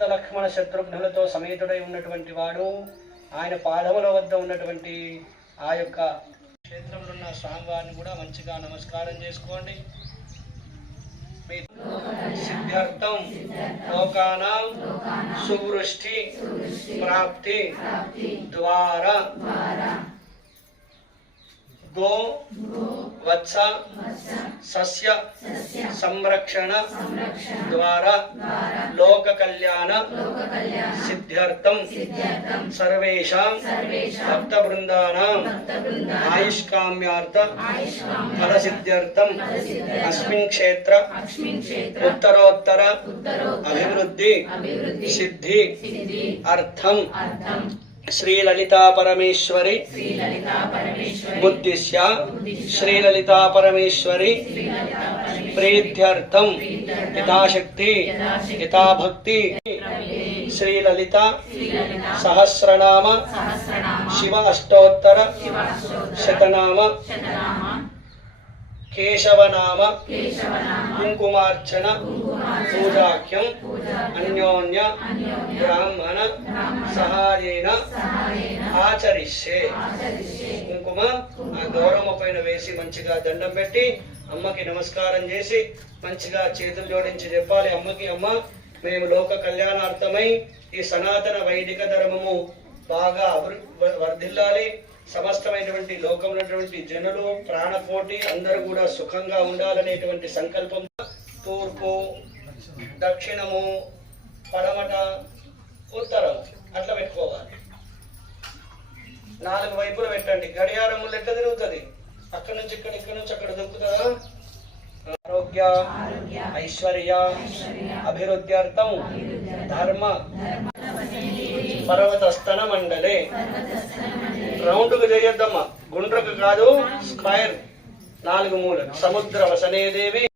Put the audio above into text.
భరత లక్ష్మణ శత్రుఘ్నులతో సమేతుడై ఉన్నటువంటి వాడు ఆయన పాదముల వద్ద ఉన్నటువంటి ఆ యొక్క క్షేత్రంలో ఉన్న స్వామివారిని కూడా మంచిగా నమస్కారం చేసుకోండి. మీ సిద్ధ్యర్థం లోకానాం సువృష్టి ప్రాప్తి ద్వారా. గో వత్స సస్య సంరక్షణ ద్వారా. లోక కళ్యాణ సిద్ధ్యర్థం. సర్వేషాం. భక్త బృందానాం ఆయుష్కామ్యార్థ. ఫల సిద్ధ్యర్థం అస్మిన్ క్షేత్ర. ఉత్తరోత్తర. అభివృద్ధి. సిద్ధి. అర్థం. శ్రీలలితా పరమేశ్వరి ఉద్దిశ్య శ్రీలలితా పరమేశ్వరి ప్రీత్యర్థం. యథాశక్తి. యథాభక్తి. శ్రీలలిత. సహస్రనామ. శివ అష్టోత్తర. శతనామ. కేశవనామ కుంకుమార్చన పూజాఖ్యం అన్యోన్య బ్రాహ్మణ సహాయేన ఆచరిష్యే కుంకుమ ఆ గౌరమ్మ పైన వేసి మంచిగా దండం పెట్టి అమ్మకి నమస్కారం చేసి మంచిగా చేతులు జోడించి చెప్పాలి అమ్మకి అమ్మ మేము లోక కళ్యాణార్థమై ఈ సనాతన వైదిక ధర్మము బాగా వర్ధిల్లాలి. సమస్తమైనటువంటి లోకమైనటువంటి జనులు ప్రాణకోటి అందరూ కూడా సుఖంగా ఉండాలనేటువంటి సంకల్పం తూర్పు దక్షిణము పడమట ఉత్తరం అట్లా పెట్టుకోవాలి. నాలుగు వైపులు పెట్టండి. గడియారము లెక్క తిరుగుతుంది. అక్కడ నుంచి ఇక్కడ ఇక్కడ నుంచి అక్కడ దొరుకుతుందా? ఆరోగ్య ఐశ్వర్య అభివృద్ధ్యర్థం ధర్మ. పర్వతస్థన మండలే రౌండ్కు చేయొద్దమ్మా గుండ్రకు కాదు స్క్వైర్ నాలుగు మూడు సముద్ర వసనేదేవి